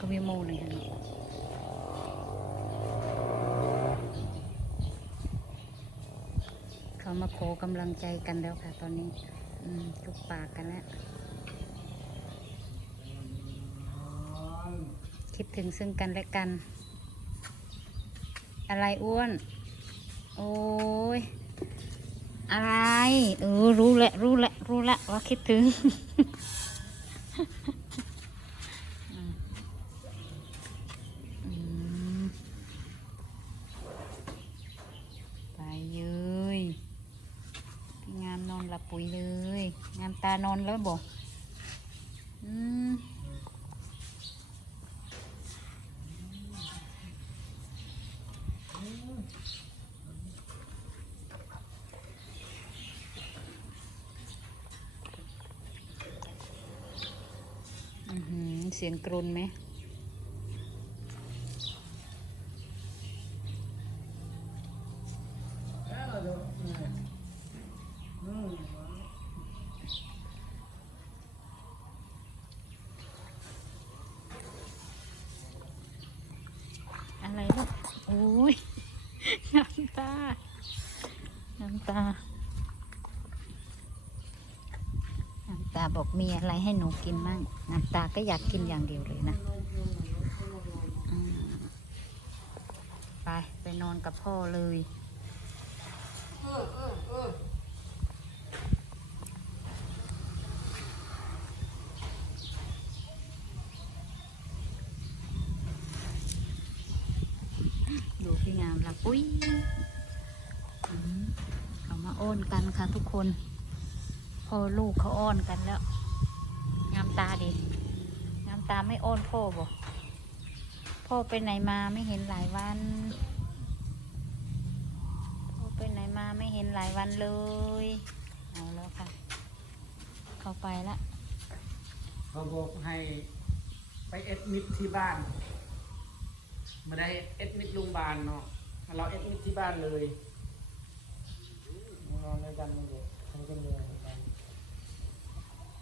ก็มีโมหนึ่งค่ะเขามาขอกำลังใจกันแล้วค่ะ ตอนนี้อืมจุกปากกันแล้ว คิดถึงซึ่งกันและกัน อะไรอ้วน โอ้ย อะไร เออ รู้แหละ รู้แหละ รู้ละว่าคิดถึง อืมไปเย้ยพี่งามนอนหลับปุ๋ยเลย งามตานอน แล้วบอกอืมเสียงกรนไหม อะไรลูก โอ้ย น้ำตา น้ำตา น้ำตาบอกมีอะไรให้หนูกินมั่ง น้ำตาก็อยากกินอย่างเดียวเลยนะ ไป ไปนอนกับพ่อเลยดู มละปุ้ยเขามาอ้อนกันค่ะทุกคน พ่อลูกเขาอ้อนกันแล้ว งามตาดิงามตาไม่อ้อนพ่อบ่พ่อไปไหนมาไม่เห็นหลายวันพ่อไปไหนมาไม่เห็นหลายวันเลยเอาแล้วค่ะ เขาไปละเขาบอกให้ไปเอ็ดมิดที่บ้านไม่ได้เอ็ดมิดโรงพยาบาลเนาะ เราเอ็ดมิดที่บ้านเลยนอนด้วยกันเลยทั้งกันเลยกัน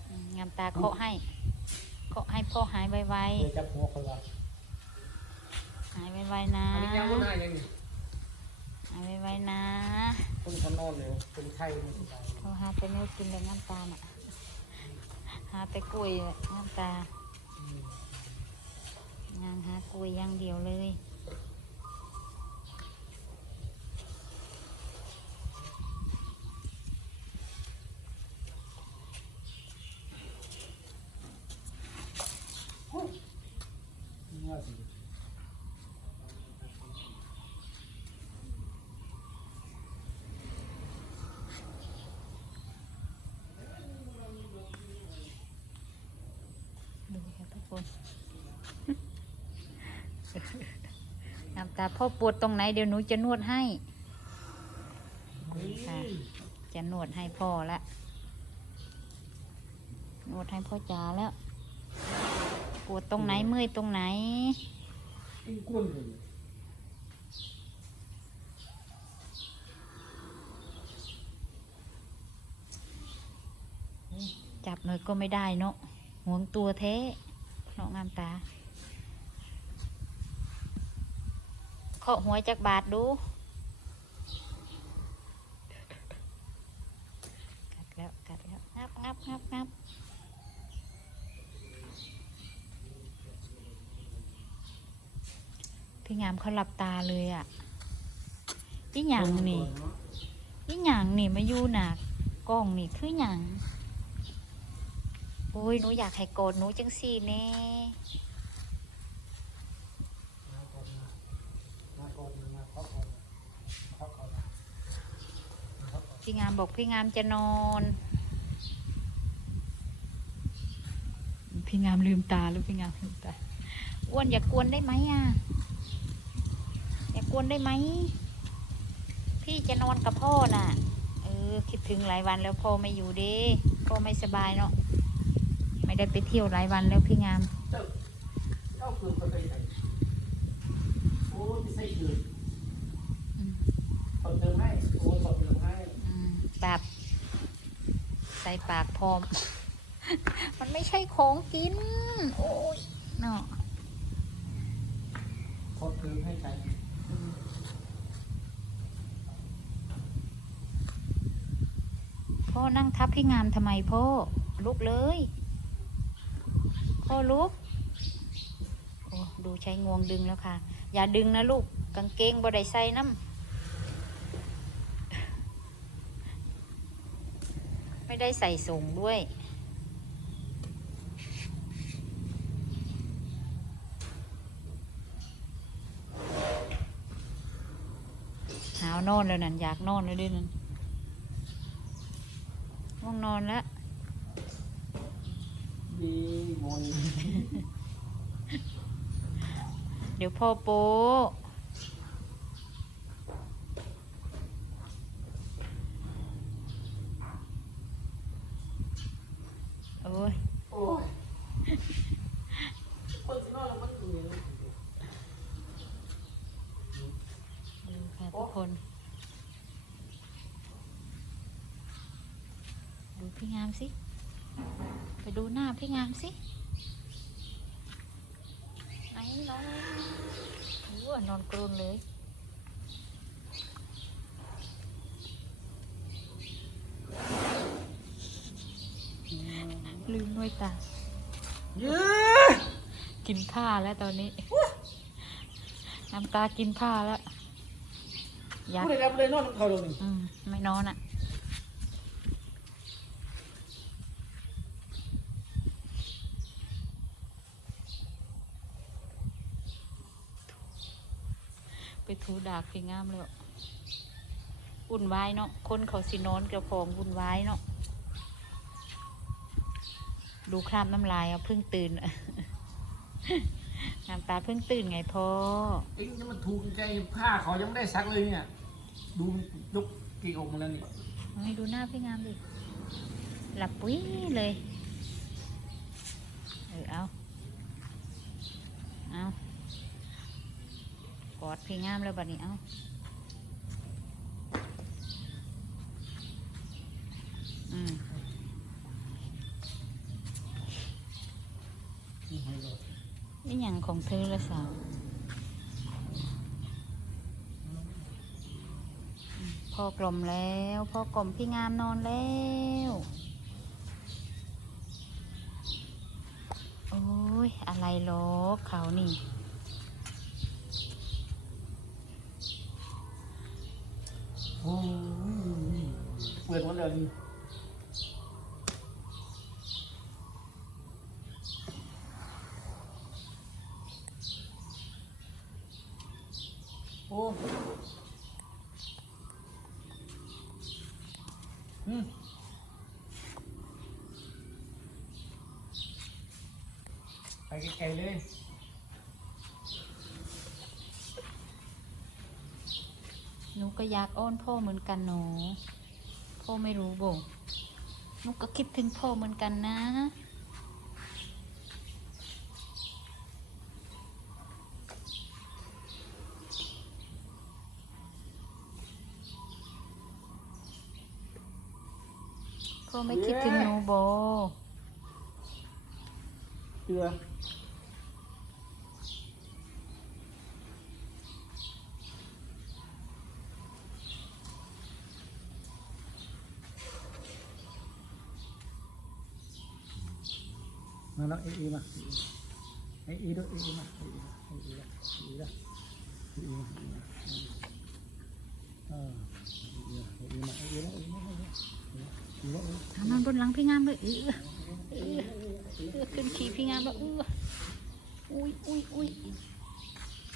อืมงามตาเคาะให้เคาะให้พ่อหายไวเลยจับหัวคนละๆหายไวๆนะอันนี้ยังไม่ได้ยังนี่หายไวๆนะคนเขานอนเลยเป็นไข้ไม่สบายเขาหาแต่เนื้อกินเลยน้ำตาลอะหาแต่กล้วยอะน้ำตาอืม งานหากล้วยอย่างเดียวเลย น่าสิ ดู ค่ะทุกคนน้ำตาพ่อปวดตรงไหนเดี๋ยวหนูจะนวดให้ค่ะจะนวดให้พ่อละนวดให้พ่อจ๋าแล้ว ปวดตรงไหนเมื่อยตรงไหนกินกุ้นเลยจับหน่อยก็ไม่ได้เนาะห่วงตัวแท้ เนาะงามตาเคาะหัวจากบาทดูกัดแล้วกัดแล้วงับงับงับงับพี่งามเขาหลับตาเลยอะพี่หยังนี่พี่หยังนี่มาอยู่หนักกล้องนี่คือหยัง อ้ยหนูอยากให้โกรธหนูจังสี่แน่มาก่อนนะมาก่อนมาเน่พี่งามบอกพี่งามจะนอน พี่งามลืมตาหรือพี่งามลืมตาอ้วนอย่ากกวนได้ไหมอะ อย่ากวนได้ไหม พี่จะนอนกับพ่อน่ะ เออ คิดถึงหลายวันแล้วพ่อไม่อยู่เด้พ่อไม่สบายเนาะ ไม่ได้ไปเที่ยวหลายวันแล้วพี่งามเจ้าเจ้าคือนไปไหนโอ้ยไม่ใช่คืออืมตบให้โอ้ยตบเติมใส่ปากพร้อม มันไม่ใช่ของกิน โอ้ยเนาะคือให้ใช้พ่อนั่งทับพี่งามทำไมพ่อลุกเลย พ่อลุกโอ้ดูใช้งวงดึงแล้วค่ะ อย่าดึงนะลูก กางเกงบ่ได้ใส่น้ำไม่ได้ใส่ส่งด้วยหาวนอนแล้วนั่นอยากนอนเลยด้วยนั่นง่วงนอนแล้ว มนเดี๋ยวพ่อโป๊ะโอ้ยโอ้ยเปิดสินอนแล้วมันเหนื่อยดูค่ะทุกคน ดูพี่งามสิ ไปดูหน้าพี่งามสิไหนนอนโอ้นอนกรนเลยลืมด้วยตาเย้กินผ้าแล้วตอนนี้น้ำตากินผ้าแล้วอยากผู้ใดรับเลยนอนเขาลงนี่อืมไม่นอนอะ ถูดากพี่งามเลยวุ่นวายเนาะคนเขาสินอนกับของวุ่นวายเนาะดูคราบน้ำลายเอาเพิ่งตื่นน้ำตาเพิ่งตื่นไงพ่อเอ็งนี่มันถูกใจผ้าเขายังไม่ได้ซักเลยเนี่ย ดูลุกกี่อกมาแล้วนี่ให้ดูหน้าพี่งามดิหลับปุ้ยเลย เออเอา เอา พี่งามแล้วบัดนี้เอ้าอืมนี่อย่างของเธอละสาวพ่อกลมแล้วพ่อกลมพี่งามนอนแล้วโอ้ยอะไรหรอกเขานี่ โอ้ย เปิดหมดเลยนี่โอ้อืมไปไกลๆเลยหนูก็อยากอ้อนพ่อเหมือนกันหนู พ่อไม่รู้บ่นูก็คิดถึงพ่อเหมือนกันนะ พ่อไม่คิดถึงหนูบ่เกลือ มาแล้วเอีมาเออีด้วยเออีมาเออีเออีละเออีละเอีเออีมาเออเออีมาเออีมาเออีมาเออีมาเอีมาทำมันบนหลังพี่งามเลยเออเออเออขึ้นขี่พี่งามแล้วเอออุ้ยอุ้ยอุ้ย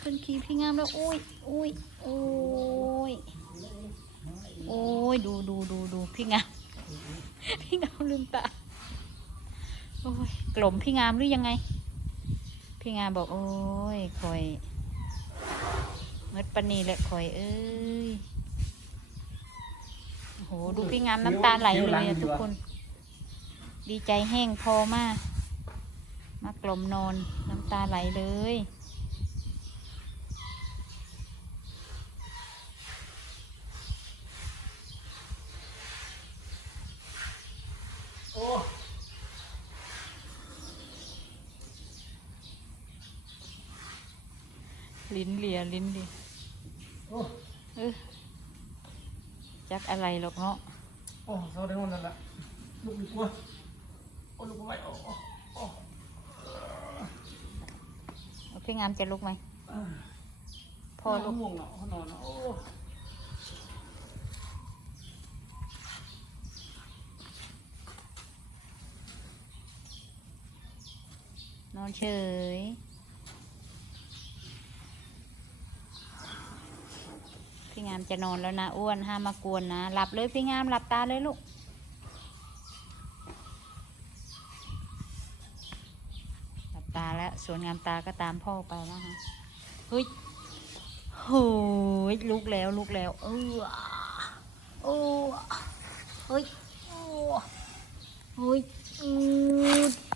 ขึ้นขี่พี่งามแล้วอุ้ยอุ้ยโอ้ยโอ้ยดูดูดูดูพี่งามพี่งามลืมตา โอ้ยกลมพี่งามหรือยังไง พี่งามบอก โอ้ยคอยเมดปานนีแหละคอยเอ้ยโอ้โหดูพี่งามน้ำตาไหลเลยอะทุกคน ดีใจแห้งพอมาก มากลมนอนน้ำตาไหลเลยโอ้ ลิ้นเลียลิ้นเลียโอ้เออจักอะไรหรอกเนาะโอ้เศร้าได้หมดแล้วล่ะลูกดีกว่าโอ้ลูกก็ไม่โอ้โอ้โอ้เอาพี่งามจะลุกไหมอ่าพอลุกง่วงเนาะเขานอนเนาะโอ้นอนเฉย พี่งามจะนอนแล้วนะอ้วนห้ามมากวนนะหลับเลยพี่งามหลับตาเลยลูกหลับตาแล้วส่วนงามตาก็ตามพ่อไปนะคะเฮ้ยโหยลุกแล้วลุกแล้วเออโอ้เฮ้ยโอ้เฮ้ยอืด